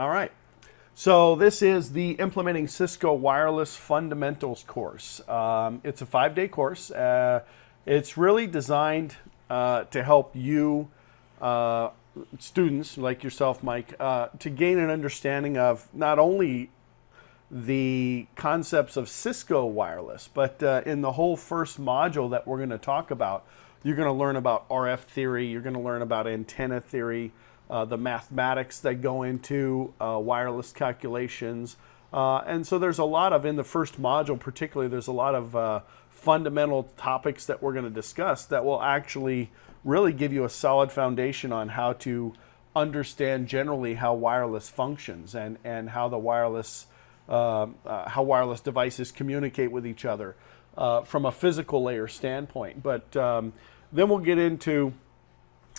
All right. So this is the Implementing Cisco Wireless Fundamentals course. It's a 5-day course. It's really designed to help you, students like yourself, Mike, to gain an understanding of not only the concepts of Cisco wireless, but in the whole first module that we're going to talk about, you're going to learn about RF theory, you're going to learn about antenna theory, the mathematics that go into wireless calculations. And so there's a lot of, in the first module particularly, there's a lot of fundamental topics that we're going to discuss that will actually really give you a solid foundation on how to understand generally how wireless functions and how the wireless devices communicate with each other from a physical layer standpoint. But then we'll get into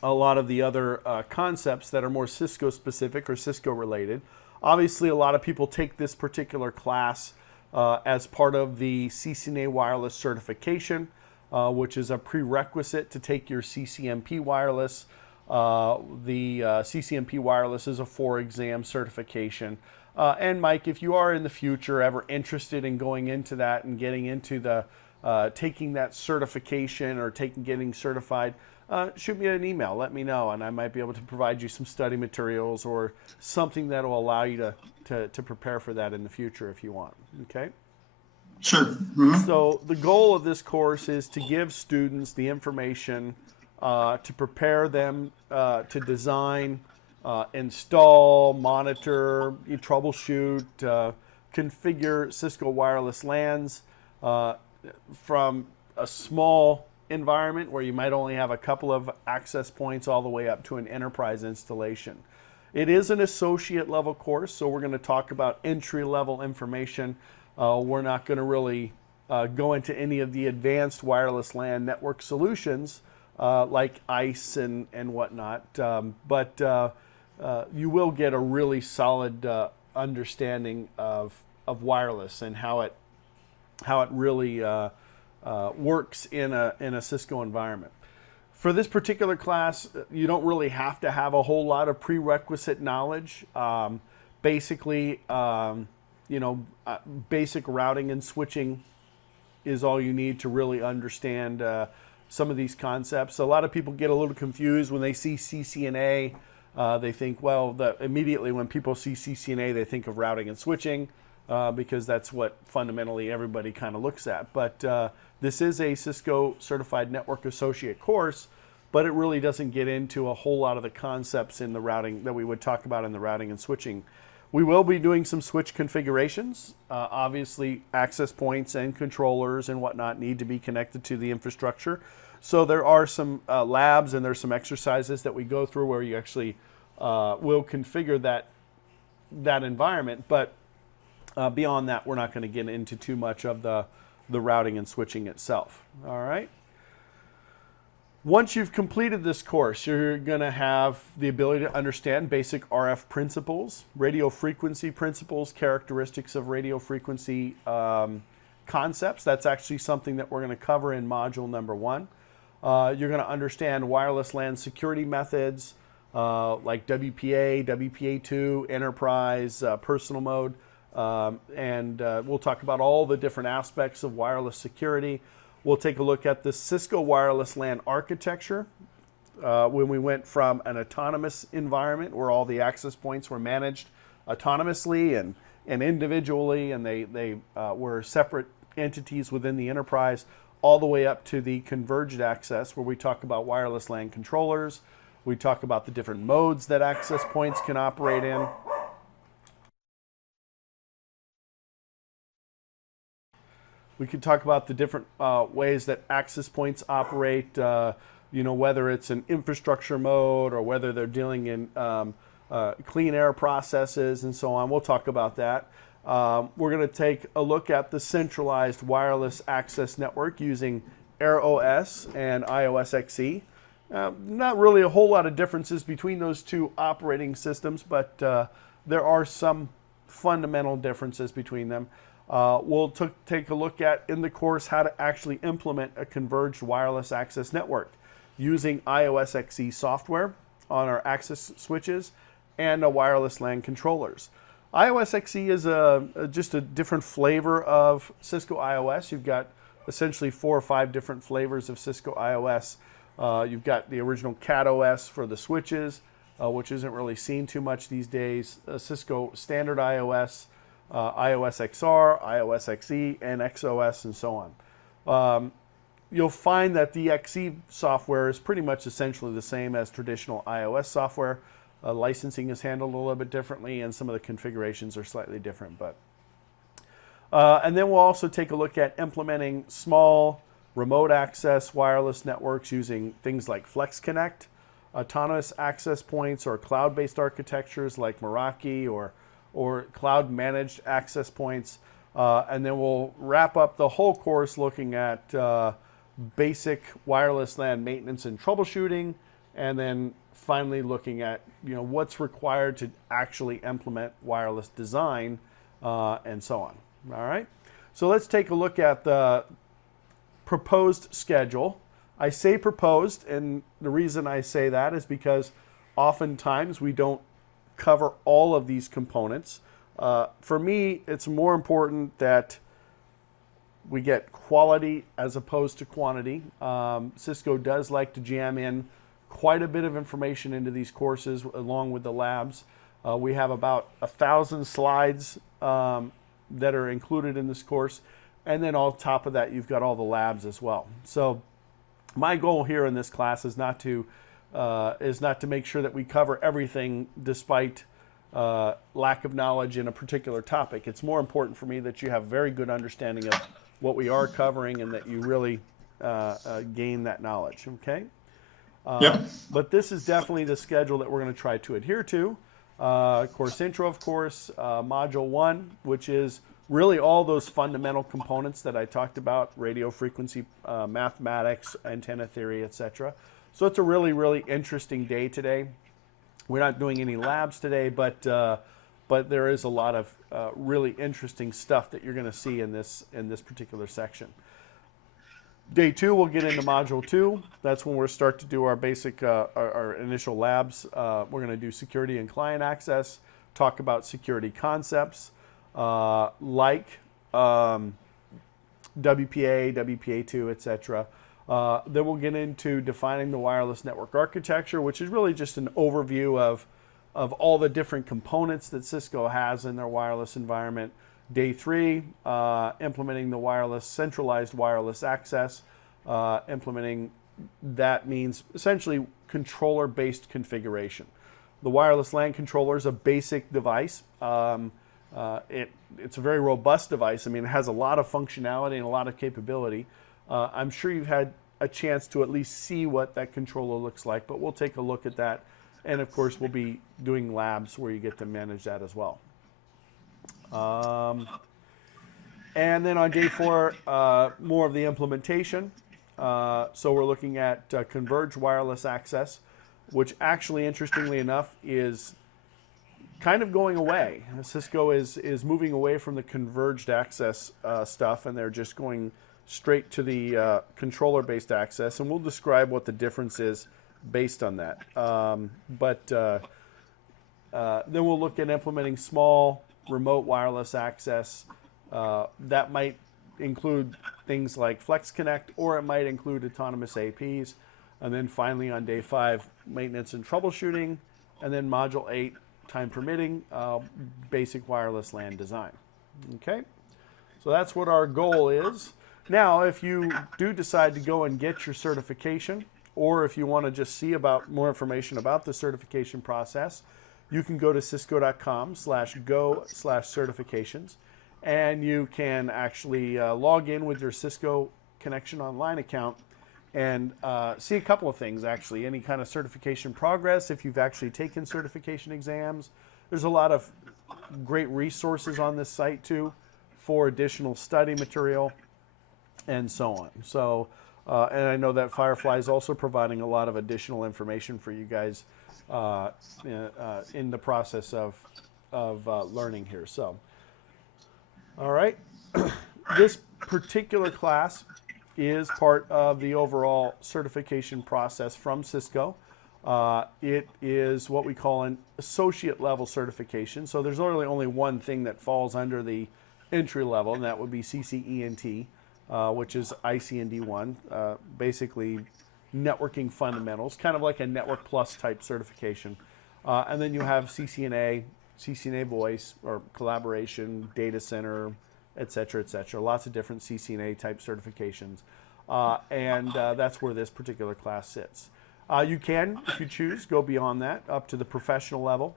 a lot of the other concepts that are more Cisco specific or Cisco related. Obviously, a lot of people take this particular class as part of the CCNA wireless certification, which is a prerequisite to take your CCNP wireless. The CCNP wireless is a 4-exam certification. And Mike, if you are in the future ever interested in going into that and getting into the taking that certification or getting certified, shoot me an email, let me know, and I might be able to provide you some study materials or something that will allow you to prepare for that in the future if you want. Okay? Sure. Mm-hmm. So the goal of this course is to give students the information to prepare them to design, install, monitor, troubleshoot, configure Cisco wireless LANs from a small environment where you might only have a couple of access points all the way up to an enterprise installation. It is an associate level course, so we're going to talk about entry level information. We're not going to really go into any of the advanced wireless LAN network solutions like ICE and whatnot, but you will get a really solid understanding of wireless and how it really works in a Cisco environment. For this particular class, you don't really have to have a whole lot of prerequisite knowledge. Basically, basic routing and switching is all you need to really understand some of these concepts. A lot of people get a little confused when they see CCNA. They think, well, immediately when people see CCNA, they think of routing and switching because that's what fundamentally everybody kind of looks at. But this is a Cisco Certified Network Associate course, but it really doesn't get into a whole lot of the concepts in the routing that we would talk about in the routing and switching. We will be doing some switch configurations. Obviously, access points and controllers and whatnot need to be connected to the infrastructure. So there are some labs and there's some exercises that we go through where you actually will configure that environment. But beyond that, we're not going to get into too much of the routing and switching itself. All right. Once you've completed this course, you're going to have the ability to understand basic RF principles, radio frequency principles, characteristics of radio frequency concepts. That's actually something that we're going to cover in module number 1. You're going to understand wireless LAN security methods like WPA, WPA2, enterprise, personal mode, and we'll talk about all the different aspects of wireless security. We'll take a look at the Cisco wireless LAN architecture when we went from an autonomous environment where all the access points were managed autonomously and individually, and they were separate entities within the enterprise, all the way up to the converged access where we talk about wireless LAN controllers. We talk about the different modes that access points can operate in. We could talk about the different ways that access points operate, whether it's an infrastructure mode or whether they're dealing in clean air processes and so on. We'll talk about that. We're going to take a look at the centralized wireless access network using AirOS and iOS XE. Not really a whole lot of differences between those two operating systems, but there are some fundamental differences between them. We'll take a look at, in the course, how to actually implement a converged wireless access network using iOS XE software on our access switches and wireless LAN controllers. iOS XE is just a different flavor of Cisco iOS. You've got essentially 4 or 5 different flavors of Cisco iOS. You've got the original Cat OS for the switches, which isn't really seen too much these days. Cisco standard iOS, iOS XR, iOS XE, and XOS, and so on. You'll find that the XE software is pretty much essentially the same as traditional iOS software. Licensing is handled a little bit differently, and some of the configurations are slightly different. And then we'll also take a look at implementing small remote access wireless networks using things like FlexConnect, autonomous access points, or cloud-based architectures like Meraki or cloud-managed access points. And then we'll wrap up the whole course looking at basic wireless LAN maintenance and troubleshooting, and then finally looking at what's required to actually implement wireless design, and so on. All right, so let's take a look at the proposed schedule. I say proposed, and the reason I say that is because oftentimes we don't cover all of these components. For me, it's more important that we get quality as opposed to quantity. Cisco does like to jam in quite a bit of information into these courses along with the labs. We have about 1,000 slides that are included in this course, and then on top of that you've got all the labs as well. So my goal here in this class is not to make sure that we cover everything despite lack of knowledge in a particular topic. It's more important for me that you have very good understanding of what we are covering and that you really gain that knowledge. Okay. Yep. But this is definitely the schedule that we're going to try to adhere to. Course intro, of course, module 1, which is really all those fundamental components that I talked about: radio frequency, mathematics, antenna theory, etc. So it's a really, really interesting day today. We're not doing any labs today, but there is a lot of really interesting stuff that you're going to see in this particular section. Day 2, we'll get into module 2. That's when we'll start to do our basic, our initial labs. We're going to do security and client access, talk about security concepts like WPA, WPA2, etc. Then we'll get into defining the wireless network architecture, which is really just an overview of all the different components that Cisco has in their wireless environment. Day 3, implementing the centralized wireless access. Implementing that means essentially controller-based configuration. The wireless LAN controller is a basic device. It's a very robust device. I mean, it has a lot of functionality and a lot of capability. I'm sure you've had a chance to at least see what that controller looks like, but we'll take a look at that. And of course, we'll be doing labs where you get to manage that as well. And then on day 4, more of the implementation. So we're looking at converged wireless access, which actually, interestingly enough, is kind of going away. Cisco is moving away from the converged access stuff, and they're just going straight to the controller-based access, and we'll describe what the difference is based on that. Then we'll look at implementing small remote wireless access. That might include things like FlexConnect, or it might include autonomous APs. And then finally on day 5, maintenance and troubleshooting. And then module 8, time permitting, basic wireless LAN design. Okay, so that's what our goal is. Now, if you do decide to go and get your certification, or if you want to just see about more information about the certification process, you can go to cisco.com/go/certifications, and you can actually log in with your Cisco Connection Online account and see a couple of things, actually. Any kind of certification progress, if you've actually taken certification exams. There's a lot of great resources on this site, too, for additional study material and so on. So, and I know that Firefly is also providing a lot of additional information for you guys in the process of learning here. So, all right, this particular class is part of the overall certification process from Cisco. It is what we call an associate level certification. So there's really only one thing that falls under the entry level, and that would be CCENT, which is ICND1, basically networking fundamentals, kind of like a Network Plus type certification. And then you have CCNA, CCNA voice or collaboration, data center, et cetera, et cetera. Lots of different CCNA type certifications. And that's where this particular class sits. You can, if you choose, go beyond that up to the professional level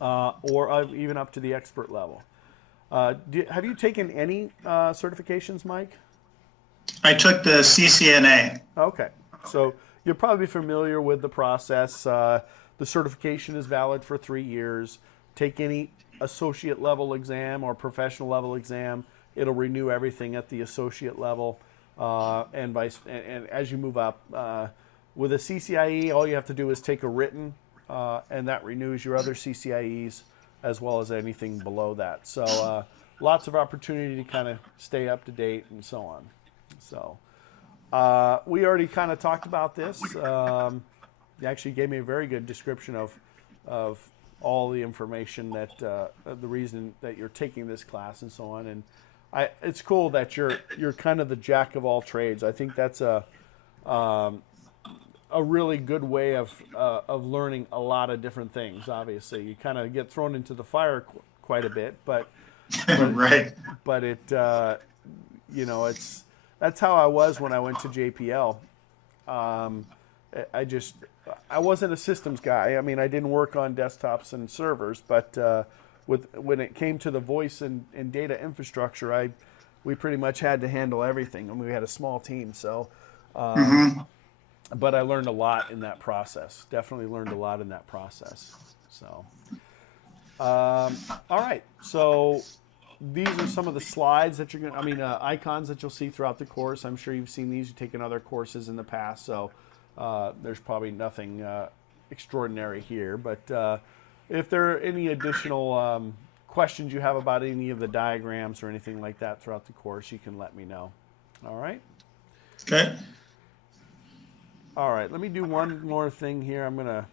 or even up to the expert level. Have you taken any certifications, Mike? I took the CCNA. Okay. So you're probably familiar with the process. The certification is valid for 3 years. Take any associate level exam or professional level exam. It'll renew everything at the associate level. And as you move up, with a CCIE, all you have to do is take a written, and that renews your other CCIEs as well as anything below that. So lots of opportunity to kind of stay up to date and so on. So we already kind of talked about this. You actually gave me a very good description of all the information that the reason that you're taking this class and so on. And it's cool that you're kind of the jack of all trades. I think that's a really good way of learning a lot of different things. Obviously, you kind of get thrown into the fire quite a bit, but Right. But it that's how I was when I went to JPL. I wasn't a systems guy. I mean, I didn't work on desktops and servers, but when it came to the voice and data infrastructure, we pretty much had to handle everything. I mean, we had a small team, so. But I learned a lot in that process. Definitely learned a lot in that process. So, all right. So these are some of the slides that icons that you'll see throughout the course. I'm sure you've seen these. You've taken other courses in the past, so there's probably nothing extraordinary here. But if there are any additional questions you have about any of the diagrams or anything like that throughout the course, you can let me know. All right? Okay. All right, let me do one more thing here. I'm going to